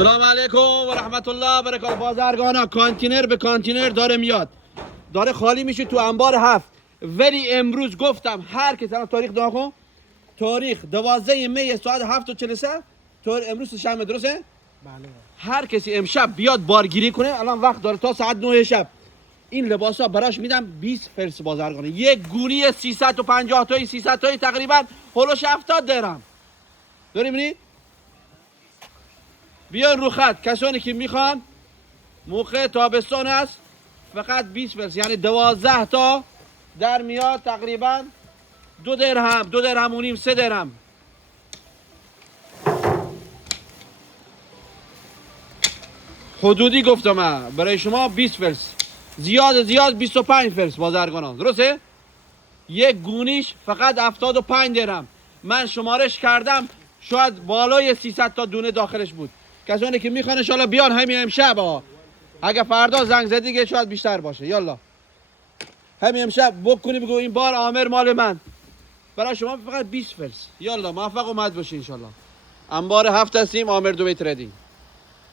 سلام علیکم و رحمت الله برکاته. بازرگانا کانتینر به کانتینر داره میاد، داره خالی میشه تو انبار 7. ولی امروز گفتم هر کسی، الان تاریخ نگاه کن، تاریخ 12 می ساعت 7:43. امروز شنبه، درسته؟ بله. هر کسی امشب بیاد بارگیری کنه، الان وقت داره تا ساعت 9 شب. این لباسا براش میدم 20 فرس بازرگانه. یک گونی 350 تایی 300 تایی تقریبا هولوش 70 درهم. داری میبینی؟ بیان رو خط کسانی که میخوان، موقع تابستان است، فقط 20 فرس، یعنی 12 تا در میاد تقریبا 2 درهم، 2 درهم و نیم، 3 درهم. حدودی گفتم من برای شما 20 فرس، زیاد 25 فرس بازرگانان، درسته؟ یک گونیش فقط 75 درهم. من شمارش کردم، شاید بالای 300 تا دونه داخلش بود. کسانی که میخوان ان شاءالله بیان همین امشب ها. اگه فردا زنگ زدی که شاید بیشتر باشه. یالا همین امشب بکنی بگو این بار عامر مال من. برای شما فقط 20 فرس. یالا موفق و مد باشین ان شاءالله. انبار 7 هستیم، عامر دبی تریدینگ.